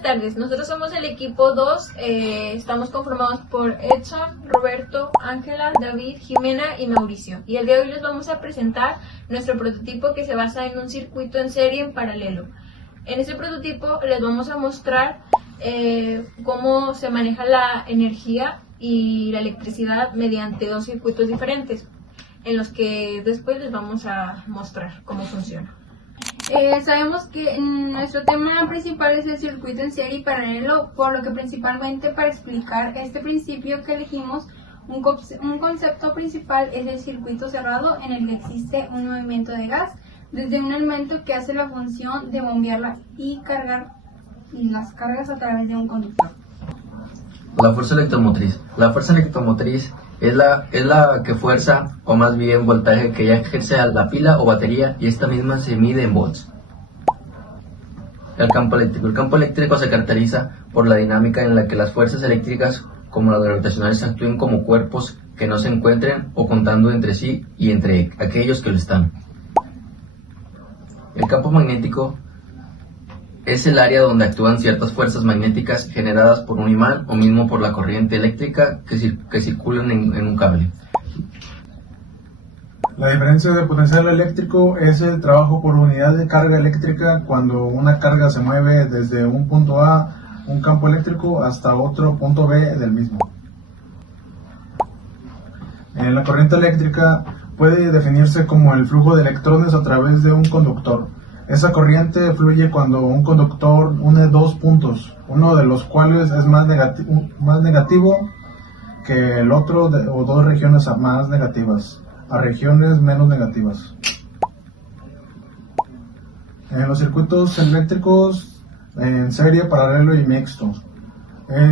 Buenas tardes, nosotros somos el equipo 2, estamos conformados por Edson, Roberto, Ángela, David, Jimena y Mauricio. Y el día de hoy les vamos a presentar nuestro prototipo que se basa en un circuito en serie en paralelo. En este prototipo les vamos a mostrar cómo se maneja la energía y la electricidad mediante dos circuitos diferentes, en los que después les vamos a mostrar cómo funciona. Sabemos que nuestro tema principal es el circuito en serie y paralelo, por lo que principalmente para explicar este principio que elegimos, un concepto principal es el circuito cerrado en el que existe un movimiento de gas desde un elemento que hace la función de bombearla y cargar las cargas a través de un conductor. La fuerza electromotriz. La fuerza electromotriz es la que fuerza, o más bien voltaje, que ya ejerce a la pila o batería, y esta misma se mide en volts. El campo eléctrico. El campo eléctrico se caracteriza por la dinámica en la que las fuerzas eléctricas, como las gravitacionales, actúen como cuerpos que no se encuentren o contando entre sí y entre aquellos que lo están. El campo magnético es el área donde actúan ciertas fuerzas magnéticas generadas por un imán o mismo por la corriente eléctrica que circulan en un cable. La diferencia de potencial eléctrico es el trabajo por unidad de carga eléctrica cuando una carga se mueve desde un punto A, un campo eléctrico, hasta otro punto B del mismo. La corriente eléctrica puede definirse como el flujo de electrones a través de un conductor. Esa corriente fluye cuando un conductor une dos puntos, uno de los cuales es más negativo que el otro, o dos regiones más negativas a regiones menos negativas. En los circuitos eléctricos en serie, paralelo y mixto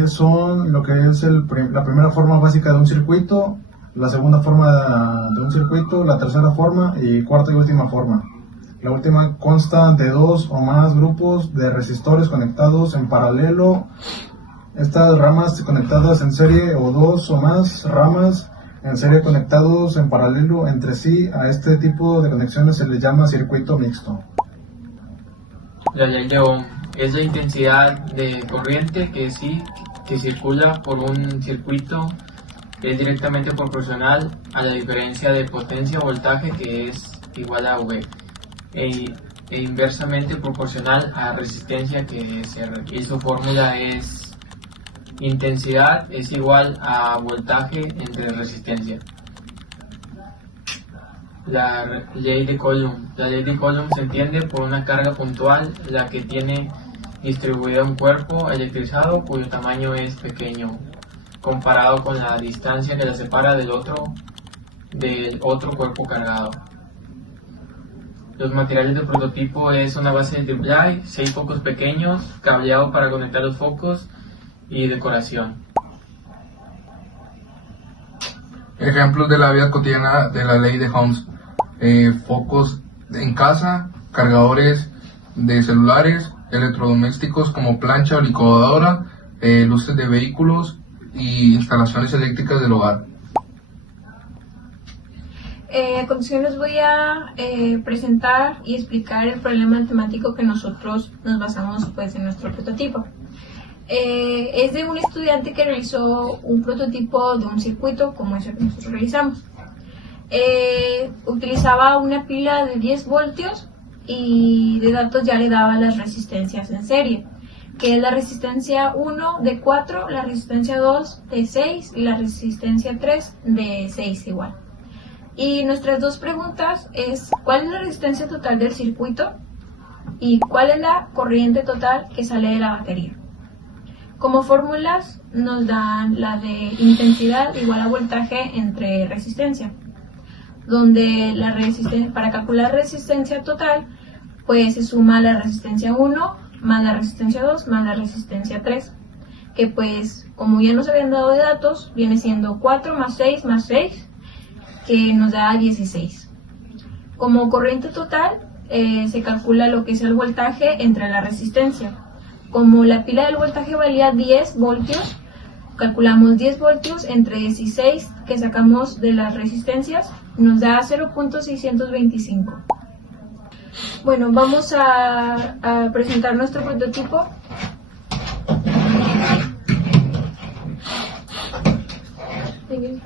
son lo que es la primera forma básica de un circuito, la segunda forma de un circuito, la tercera forma y cuarta y última forma. La última consta de dos o más grupos de resistores conectados en paralelo. Estas ramas conectadas en serie, o dos o más ramas en serie conectados en paralelo entre sí. A este tipo de conexiones se le llama circuito mixto. La ley de Ohm es la intensidad de corriente que circula por un circuito, que es directamente proporcional a la diferencia de potencia o voltaje, que es igual a V, e inversamente proporcional a resistencia, que es R, y su fórmula es intensidad es igual a voltaje entre resistencia. La ley de Coulomb. La ley de Coulomb se entiende por una carga puntual, la que tiene distribuida un cuerpo electrizado cuyo tamaño es pequeño comparado con la distancia que la separa del otro cuerpo cargado. Los materiales del prototipo es una base de AAA, 6 focos pequeños, cableado para conectar los focos y decoración. Ejemplos de la vida cotidiana de la ley de Ohm: focos en casa, cargadores de celulares, electrodomésticos como plancha o licuadora, luces de vehículos y instalaciones eléctricas del hogar. A continuación les voy a presentar y explicar el problema matemático que nosotros nos basamos en nuestro prototipo. Es de un estudiante que realizó un prototipo de un circuito como ese que nosotros realizamos. Utilizaba una pila de 10 voltios y de datos ya le daba las resistencias en serie, que es la resistencia 1 de 4, la resistencia 2 de 6 y la resistencia 3 de 6 igual. Y nuestras dos preguntas es: ¿cuál es la resistencia total del circuito? Y ¿cuál es la corriente total que sale de la batería? Como fórmulas nos dan la de intensidad igual a voltaje entre resistencia, donde para calcular resistencia total pues se suma la resistencia 1 más la resistencia 2 más la resistencia 3, que pues como ya nos habían dado de datos viene siendo 4 más 6 más 6, que nos da 16. Como corriente total se calcula lo que es el voltaje entre la resistencia. Como la pila del voltaje valía 10 voltios, calculamos 10 voltios entre 16 que sacamos de las resistencias, nos da 0.625. Bueno, vamos a presentar nuestro prototipo. Miguel,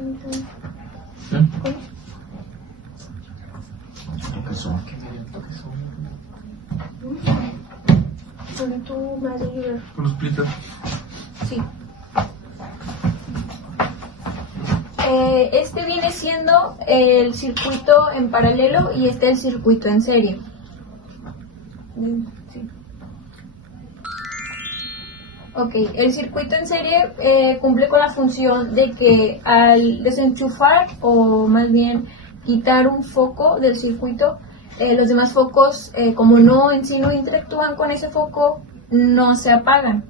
tú me vas a ayudar. ¿Lo explicas? Sí. Este viene siendo el circuito en paralelo y este el circuito en serie. Sí. Ok, el circuito en serie cumple con la función de que al desenchufar o más bien quitar un foco del circuito, los demás focos, como no en sí no interactúan con ese foco, no se apagan.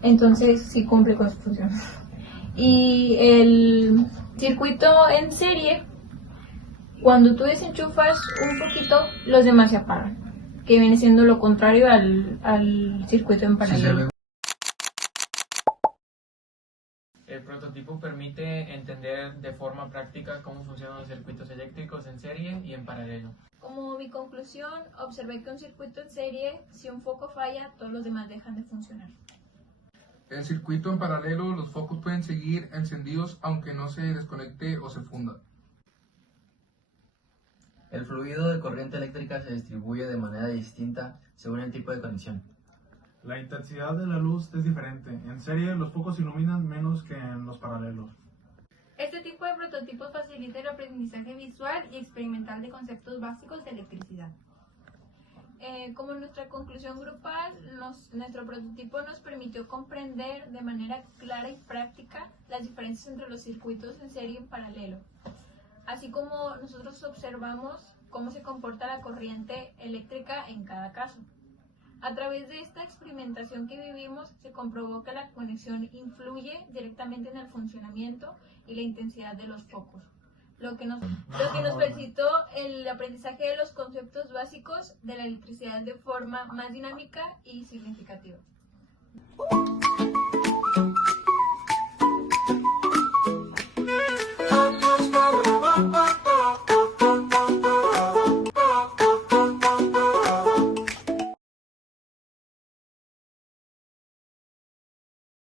Entonces sí cumple con su función. Y el circuito en serie, cuando tú desenchufas un poquito, los demás se apagan, que viene siendo lo contrario al circuito en paralelo. El prototipo permite entender de forma práctica cómo funcionan los circuitos eléctricos en serie y en paralelo. Como mi conclusión, observé que un circuito en serie, si un foco falla, todos los demás dejan de funcionar. El circuito en paralelo, los focos pueden seguir encendidos aunque no se desconecte o se funda. El fluido de corriente eléctrica se distribuye de manera distinta según el tipo de conexión. La intensidad de la luz es diferente. En serie los focos iluminan menos que en los paralelos. Este tipo de prototipos facilita el aprendizaje visual y experimental de conceptos básicos de electricidad. Como nuestra conclusión grupal, nuestro prototipo nos permitió comprender de manera clara y práctica las diferencias entre los circuitos en serie y en paralelo, así como nosotros observamos cómo se comporta la corriente eléctrica en cada caso. A través de esta experimentación que vivimos, se comprobó que la conexión influye directamente en el funcionamiento y la intensidad de los focos, lo que nos facilitó el aprendizaje de los conceptos básicos de la electricidad de forma más dinámica y significativa.